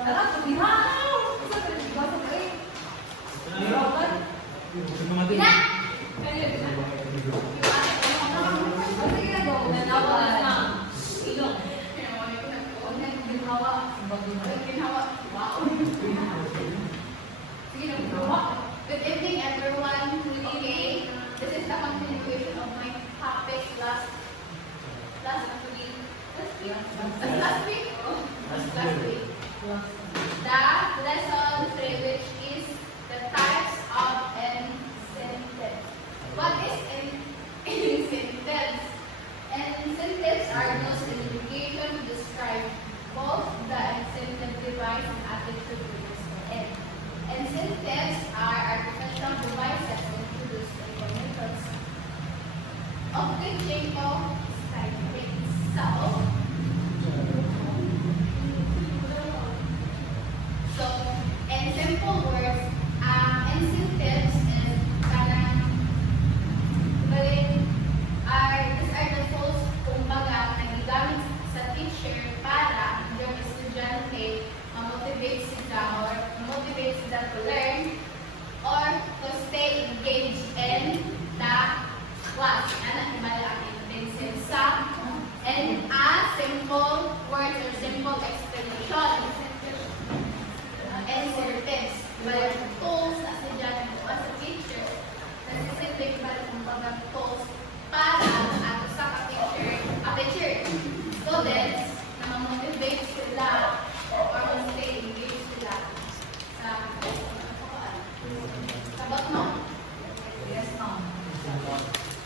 Good evening, everyone. Okay, this is the continuation of my topic last week. The lesson 3, which is the types of incentives. What is incentives? Incentives are used in education to describe both the incentive device and attitude produced by it. Incentives are artificial devices introduced in the methods of teaching of studying. So, in simple words, incentives is these are the tools kumbaga na gigamit sa teacher para yung estudyante motivate sila or motivate sila to learn or to stay engaged in the class. Anak ibala ang intensive sa and a simple words or simple explanation. Incentives. Ibala yung tools na estudyante mo as a teacher. Nasisimple ibala kung baga tools para ato sa ka-teacher. Students na ma-motivate sila or stay engaged sila sa sabot mo? Yes, ma'am.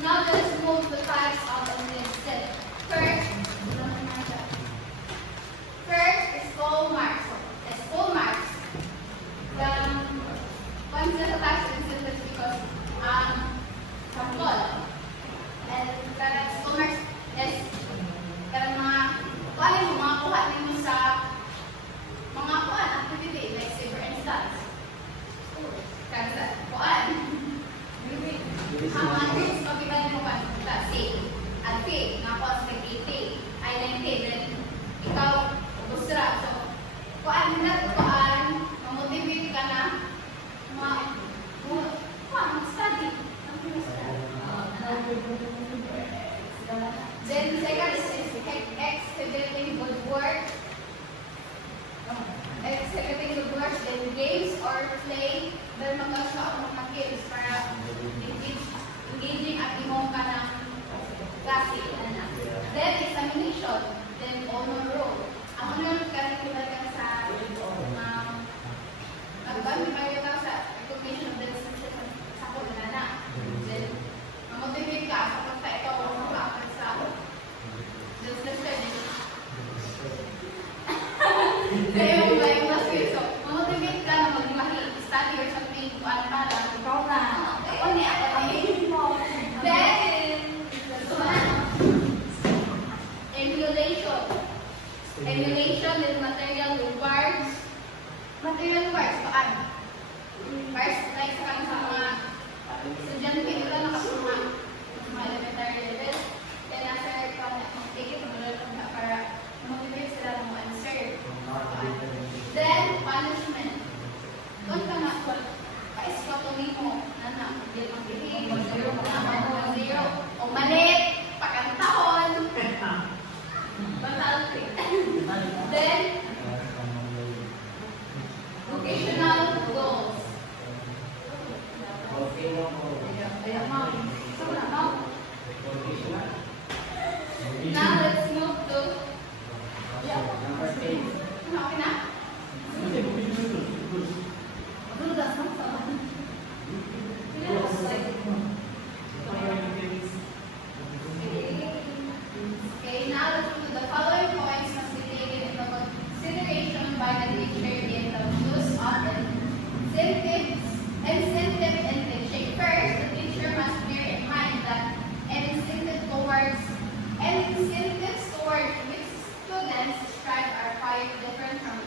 Now let's move to types of incentives. First is full marks. It's full marks. One set of types of incentives because sample. And karang full marks is karang mga kuha nimo sa mga kuan activity, like say for instance, kuan. Ang grades pagkiban mo pa, C, at P, nga kuan sa KT, ay 90, then ikaw, ubusra. So, kuan na kuan, mamotivate ka na, mag-study. Then second is exhibiting good work. Exhibiting good work, then games or play. Then mag-show ang mga games para engaging at imong ka ng klase. Then examination. Then honor roll. Ang honor curriculum ka sa nagbangi kayo sa recognition of the decision sa kulana. Then mamotivate ka sa pagka-ikaw o mga sa kaya yung last week, so, mamotivate ka na mag-study or something kung ano para. Ikaw na. Ako niya. Then, emulation. Emulation is material rewards. Material rewards, paano? First, like sa mga estudyante, ito na kasi mga elementary level. Kaya nasa ikaw na mag-take it, para motivate sila ng answer. Then, punishment. Doon ka na, pa-escatomy mo, na hindi mag-behave, zero, o malit, pagkantahon, penalty. Then, vocational goals. Kaya, ma'am, so na, ma'am. Now, let's move to okay na? Okay, now let's move to the following points must be taken into consideration by the teacher in the use of incentive in teaching. First, the teacher must bear in mind that incentives towards which students describe are quite different from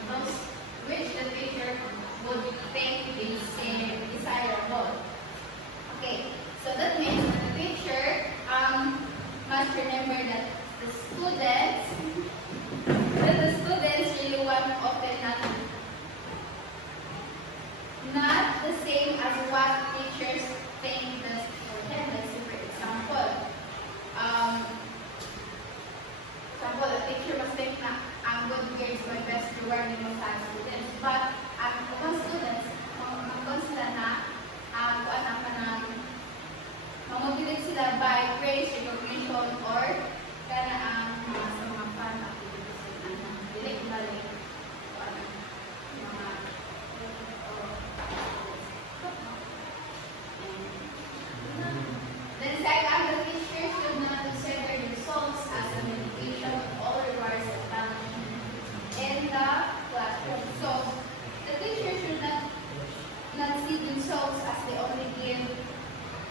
teachers ko best rewarding mo sa students. But ang mga students, magkon sila na kuan ang kanang mamotivate sila by praise, recognition, or kana ang sa mga fun activities na dili balik kuan mga then second, the teacher should not consider the results as an indication of all rewards and punishment in the classroom. So the teacher should not see themselves as the only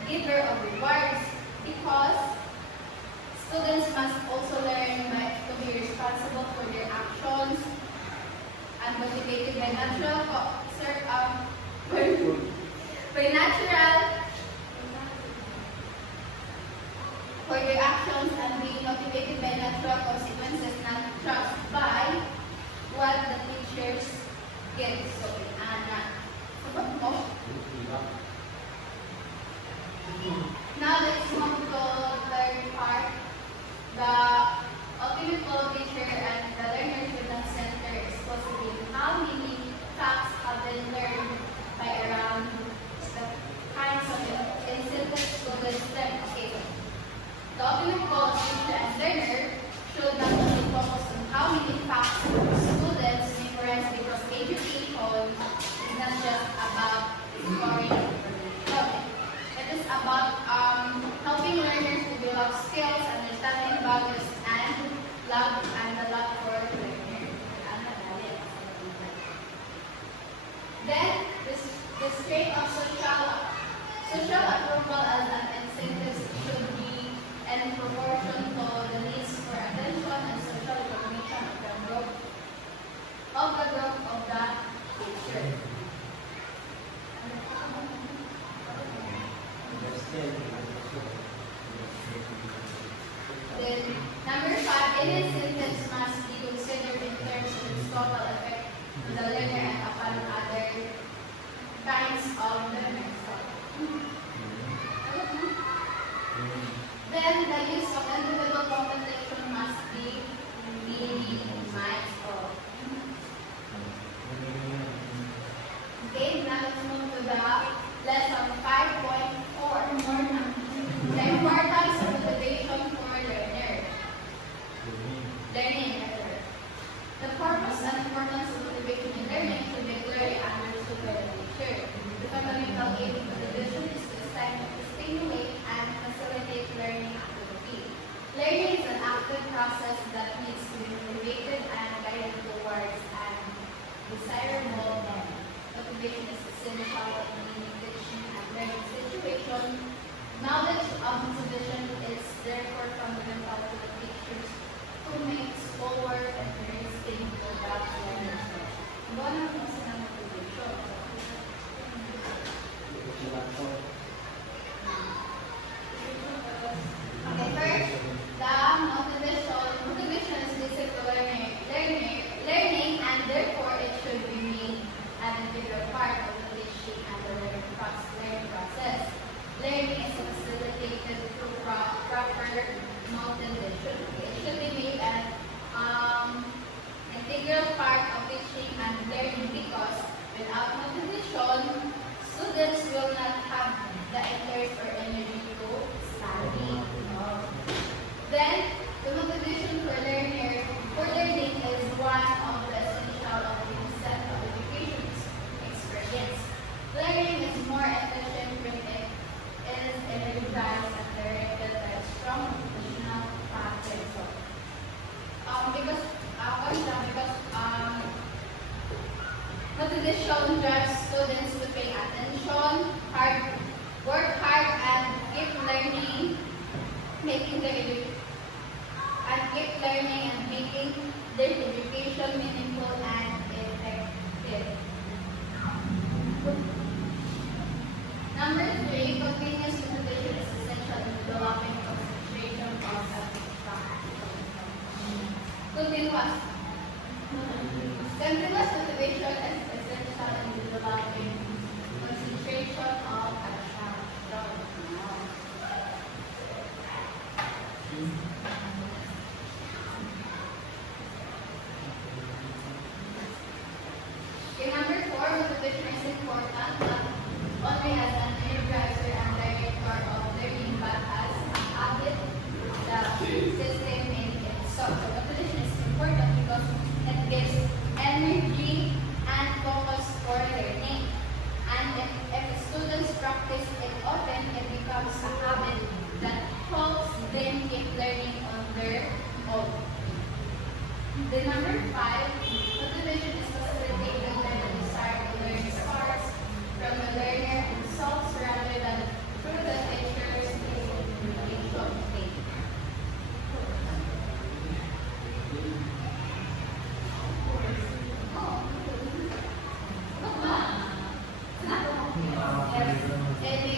giver of rewards, because students must also learn to be responsible for their actions and motivated by for their actions and being motivated by natural consequences, not just by what the teachers give. So, now let's move to the third part. The ultimate goal of teacher and the learner should not center exclusively on how many facts have been learned by around the kinds of incentives students learn. Okay. The ultimate goal of teacher and learner should not only focus on how many facts students memorize, because education is not just about scoring information. It is about helping learners to develop skills, understanding values, and the love for learning. Then, the state of social approval as an incentive should be in proportion to the needs for attention and social recognition of the group of the teacher. Then, number 5, any incentives must be considered in terms of its total effect to the learner and upon other kinds of learners. Then, the use of individual compensation must be really mindful. Okay, now let's move to the lesson 5.4. The importance of motivation for learning. The purpose and importance of motivation in learning should be clearly understood by the teacher. The fundamental aim of motivation is to stimulate and facilitate learning activity. Learning is an active process that needs to be motivated and guided towards an desirable end. Motivation is essential in any teaching and learning situation. Knowledge of motivation is therefore fundamental to the teachers who makes schoolwork and interesting for that learners. One of the motivation. Okay, first, the motivation is basic to learning, and therefore it should be made an integral part of the teaching and the learning process. Learning is facilitated through proper motivation. It should be made an integral part of teaching and learning, because without motivation, students will not have the interest or energy to study. Then, the motivation for learning is one of the essential of the set of education experience. Learning is more efficient when it is energized and directed by a strong motivational factor. Because motivation drives students to pay attention, work hard, and keep learning, making their education meaningful and effective. Number 3, continuous motivation is essential in developing concentration of Continuous motivation is essential in developing concentration of motivation is important not only as an energizer and director of learning, but as a habit the system maintains. So, motivation is important because it gives energy and focus for learning. And if students practice it often, it becomes a habit that helps them keep learning on their own. The number 5, motivation is facilitated when the desire to learn starts from the learner themselves rather than through the teacher's instruction state. It